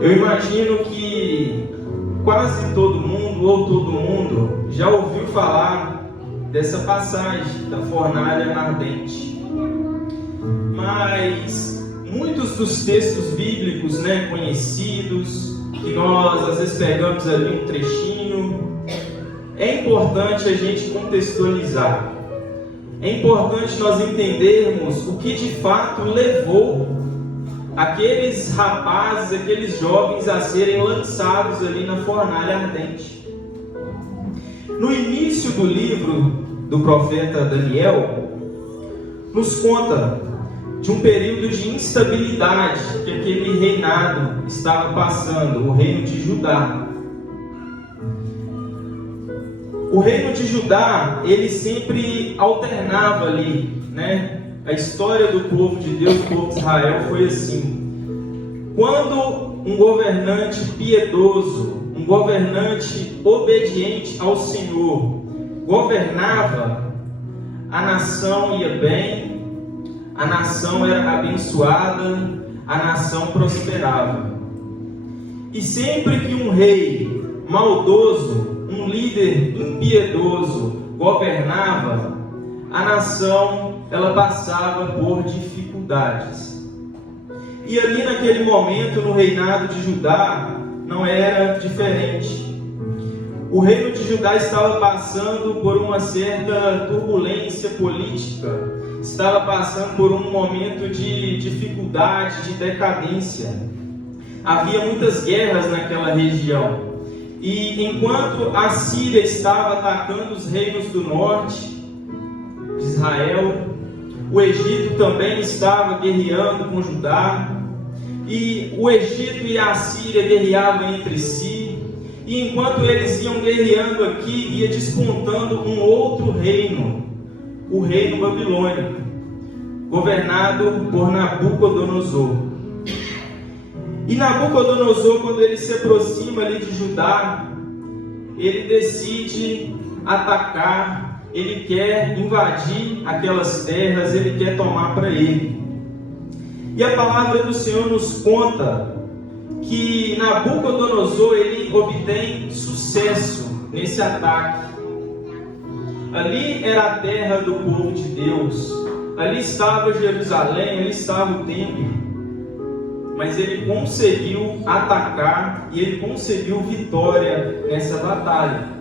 Eu imagino que quase todo mundo, ou todo mundo, já ouviu falar dessa passagem da fornalha ardente. Mas muitos dos textos bíblicos, conhecidos, que nós às vezes pegamos ali um trechinho, é importante a gente contextualizar. É importante nós entendermos o que de fato levou aqueles rapazes, aqueles jovens a serem lançados ali na fornalha ardente. No início do livro do profeta Daniel, nos conta de um período de instabilidade que aquele reinado estava passando, o reino de Judá. O reino de Judá, ele sempre alternava ali, A história do povo de Deus, do povo de Israel, foi assim. Quando um governante piedoso, um governante obediente ao Senhor, governava, a nação ia bem, a nação era abençoada, a nação prosperava. E sempre que um rei maldoso, um líder impiedoso governava, a nação ela passava por dificuldades. E ali naquele momento, no reinado de Judá, não era diferente. O reino de Judá estava passando por uma certa turbulência política, estava passando por um momento de dificuldade, de decadência. Havia muitas guerras naquela região. E enquanto a Síria estava atacando os reinos do norte de Israel, o Egito também estava guerreando com Judá, e o Egito e a Síria guerreavam entre si, e enquanto eles iam guerreando aqui, ia despontando um outro reino, o reino babilônico, governado por Nabucodonosor. E Nabucodonosor, quando ele se aproxima ali de Judá, ele decide atacar, ele quer invadir aquelas terras, ele quer tomar para ele. E a palavra do Senhor nos conta que Nabucodonosor, ele obtém sucesso nesse ataque. Ali era a terra do povo de Deus, ali estava Jerusalém, ali estava o templo. Mas ele conseguiu atacar e ele conseguiu vitória nessa batalha.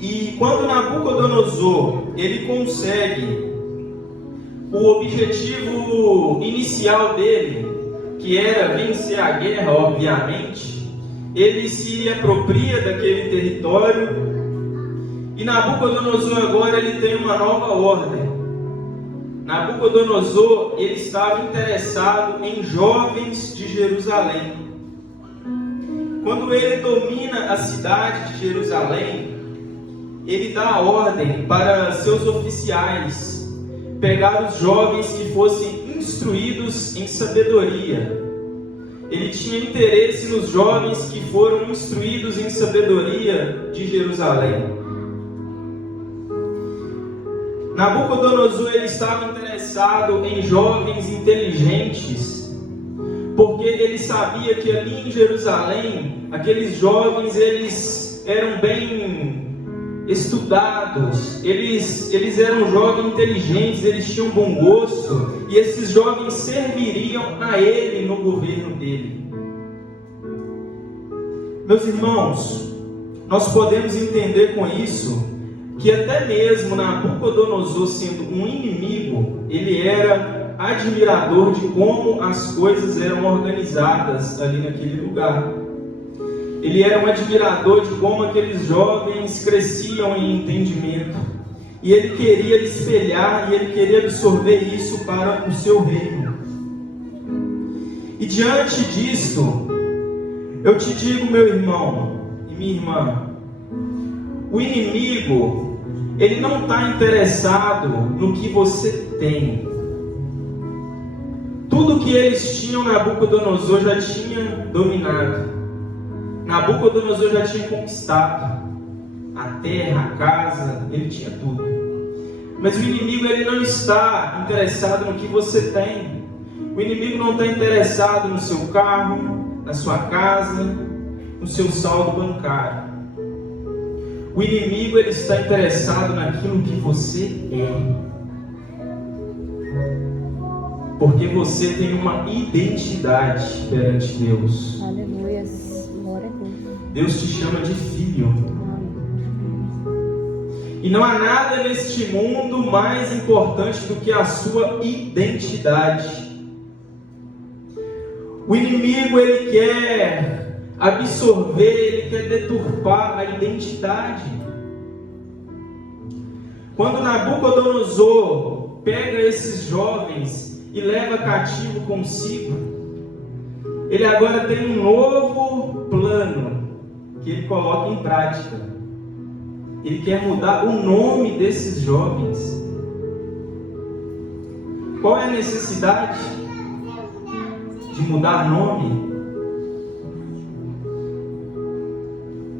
E quando Nabucodonosor ele consegue o objetivo inicial dele, que era vencer a guerra, obviamente, ele se apropria daquele território. E Nabucodonosor agora ele tem uma nova ordem. Nabucodonosor ele estava interessado em jovens de Jerusalém. Quando ele domina a cidade de Jerusalém, ele dá a ordem para seus oficiais pegar os jovens que fossem instruídos em sabedoria. Ele tinha interesse nos jovens que foram instruídos em sabedoria de Jerusalém. Nabucodonosor ele estava interessado em jovens inteligentes, porque ele sabia que ali em Jerusalém, aqueles jovens eles eram bem estudados, eles eram jovens inteligentes, eles tinham bom gosto, e esses jovens serviriam a ele no governo dele. Meus irmãos, nós podemos entender com isso que até mesmo Nabucodonosor, sendo um inimigo, ele era admirador de como as coisas eram organizadas ali naquele lugar. Ele era um admirador de como aqueles jovens cresciam em entendimento. E ele queria espelhar e ele queria absorver isso para o seu reino. E diante disso, eu te digo, meu irmão e minha irmã, o inimigo, ele não está interessado no que você tem. Tudo que eles tinham, Nabucodonosor já tinha dominado. Nabucodonosor já tinha conquistado a terra, a casa, ele tinha tudo. Mas o inimigo ele não está interessado no que você tem. O inimigo não está interessado no seu carro, na sua casa, no seu saldo bancário. O inimigo ele está interessado naquilo que você é. Porque você tem uma identidade perante Deus. Aleluia. Glória a Deus. Deus te chama de filho. E não há nada neste mundo mais importante do que a sua identidade. O inimigo ele quer absorver, ele quer deturpar a identidade. Quando Nabucodonosor pega esses jovens e leva cativo consigo, ele agora tem um novo plano que ele coloca em prática. Ele quer mudar o nome desses jovens. Qual é a necessidade de mudar nome?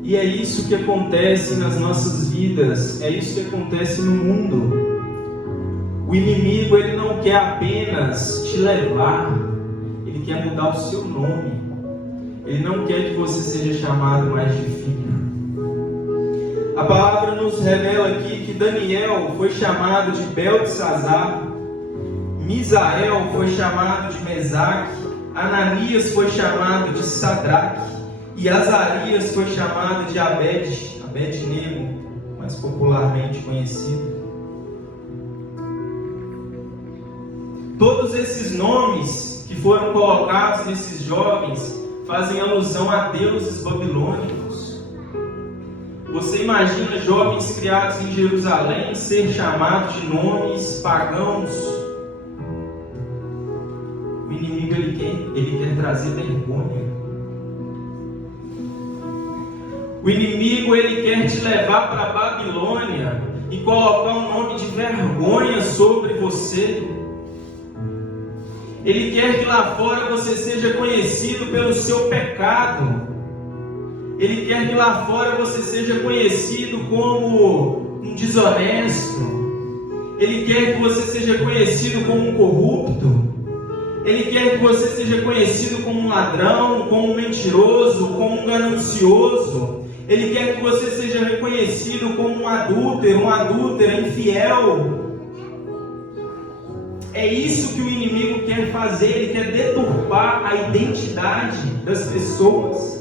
E é isso que acontece nas nossas vidas, é isso que acontece no mundo. O inimigo ele não quer apenas te levar, ele quer mudar o seu nome. Ele não quer que você seja chamado mais de filho. A palavra nos revela aqui que Daniel foi chamado de Beltesazar, Misael foi chamado de Mesaque, Ananias foi chamado de Sadraque e Azarias foi chamado de Abednego, mais popularmente conhecido. Todos esses nomes que foram colocados nesses jovens fazem alusão a deuses babilônicos. Você imagina jovens criados em Jerusalém ser chamados de nomes pagãos? O inimigo ele quer trazer vergonha. O inimigo ele quer te levar para a Babilônia e colocar um nome de vergonha sobre você. Ele quer que lá fora você seja conhecido pelo seu pecado. Ele quer que lá fora você seja conhecido como um desonesto. Ele quer que você seja conhecido como um corrupto. Ele quer que você seja conhecido como um ladrão, como um mentiroso, como um ganancioso. Ele quer que você seja reconhecido como um adúltero, uma adúltera, infiel. É isso que o inimigo quer fazer. Ele quer deturpar a identidade das pessoas.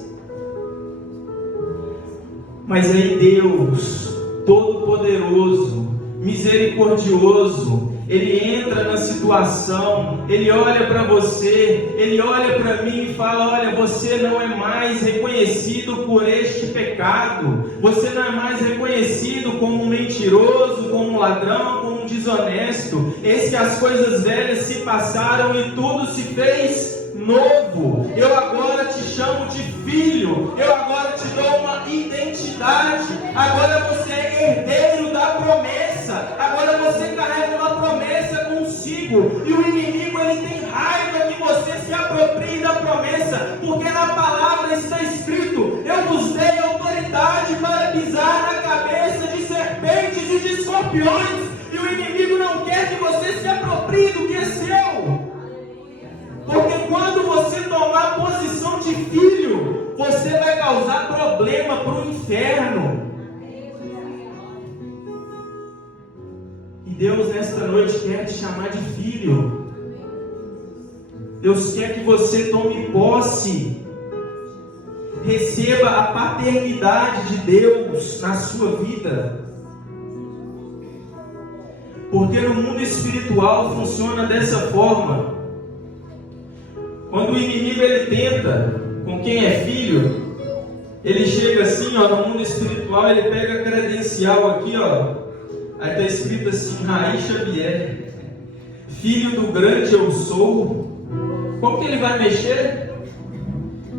Mas aí Deus, Todo-Poderoso, Misericordioso, Ele entra na situação, Ele olha para você, Ele olha para mim e fala: olha, você não é mais reconhecido por este pecado, você não é mais reconhecido como um mentiroso, como um ladrão, como um desonesto. Eis que as coisas velhas se passaram e tudo se fez novo. Eu agora te chamo de filho, eu agora te dou uma identidade. Agora você é herdeiro da promessa, agora você carrega uma promessa consigo. E o inimigo ele tem raiva que você se aproprie da promessa, porque na palavra está escrito: eu vos dei autoridade para pisar na cabeça de serpentes e de escorpiões. E o inimigo não quer que você se aproprie do que é seu. Porque quando você tomar posição de filho, você vai causar problema para o inferno. E Deus nesta noite quer te chamar de filho. Deus quer que você tome posse. Receba a paternidade de Deus na sua vida. Porque no mundo espiritual funciona dessa forma. Quando o inimigo ele tenta com quem é filho, ele chega assim, ó, no mundo espiritual, ele pega a credencial aqui, ó, aí está escrito assim: Raí Xavier, filho do grande eu sou. Como que ele vai mexer?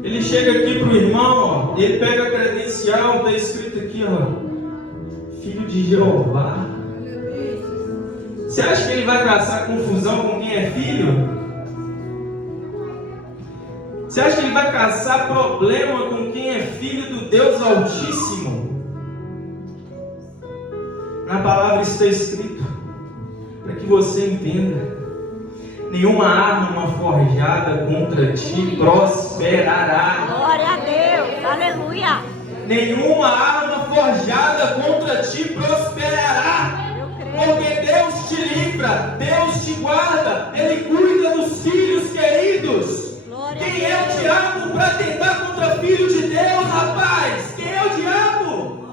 Ele chega aqui para o irmão, ó, ele pega a credencial, está escrito aqui, ó, filho de Jeová. Você acha que ele vai caçar confusão com quem é filho? Você acha que ele vai caçar problema com quem é filho do Deus Altíssimo? Na palavra está escrito: para que você entenda. Nenhuma arma forjada contra ti prosperará. Glória a Deus. Aleluia. Nenhuma arma forjada contra ti prosperará. Eu creio. Porque Deus te livra, Deus te guarda, Ele cuida dos filhos queridos. Glória a Quem é o Deus. diabo para tentar contra filho de Deus, rapaz? Quem é o diabo?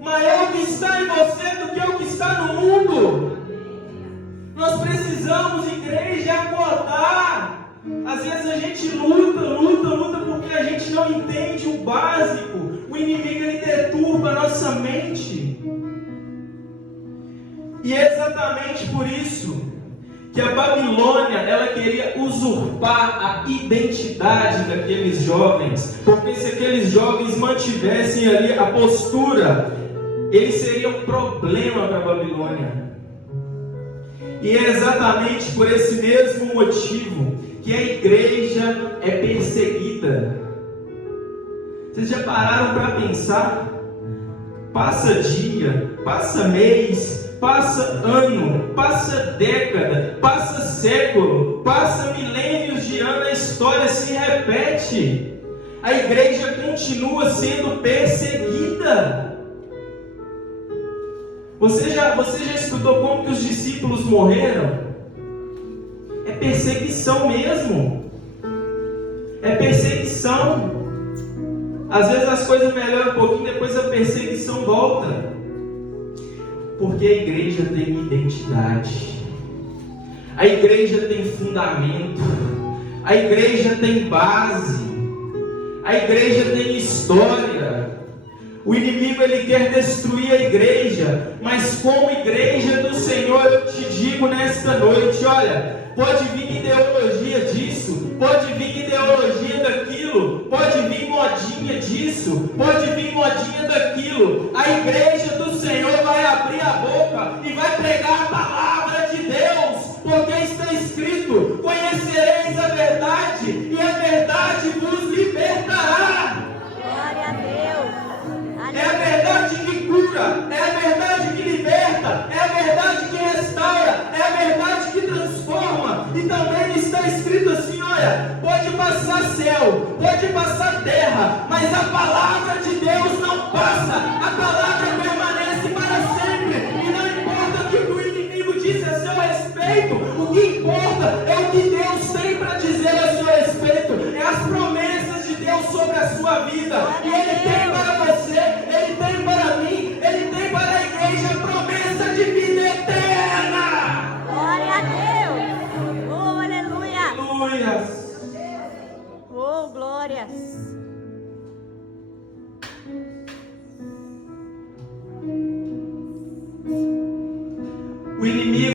Maior que está em você do que o que está no mundo. Nós precisamos, igreja, acordar. Às vezes a gente luta porque a gente não entende o básico. O inimigo, ele deturpa a nossa mente. E é exatamente por isso que a Babilônia, ela queria usurpar a identidade daqueles jovens. Porque se aqueles jovens mantivessem ali a postura, eles seriam um problema para a Babilônia. E é exatamente por esse mesmo motivo que a igreja é perseguida. Vocês já pararam para pensar? Passa dia, passa mês, passa ano, passa década, passa século, passa milênios de ano, a história se repete. A igreja continua sendo perseguida. Você já escutou como que os discípulos morreram? É perseguição mesmo. É perseguição. Às vezes as coisas melhoram um pouquinho, depois a perseguição volta. Porque a igreja tem identidade. A igreja tem fundamento. A igreja tem base. A igreja tem história. O inimigo, ele quer destruir a igreja, mas como igreja do Senhor, eu te digo nesta noite, olha, pode vir ideologia disso, pode vir ideologia daquilo, pode vir modinha disso, pode vir modinha daquilo. A igreja do Senhor vai abrir a boca e vai pregar a palavra de Deus, porque está escrito: conhecereis a verdade e a verdade vos libertará. Glória a Deus. É a verdade que cura, é a verdade que liberta, é a verdade que restaura, é a verdade que transforma. E também está escrito assim, olha, pode passar céu, pode passar terra, mas a palavra de Deus não passa, a palavra permanece para sempre. E não importa o que o inimigo disse a seu respeito, o que importa é o que Deus tem para dizer a seu respeito, é as promessas de Deus sobre a sua vida. E Ele tem para você, Ele tem para mim, Ele tem para a igreja promessa de vida eterna. Glória a Deus. Oh, aleluia. Aleluias. Oh, glórias. O inimigo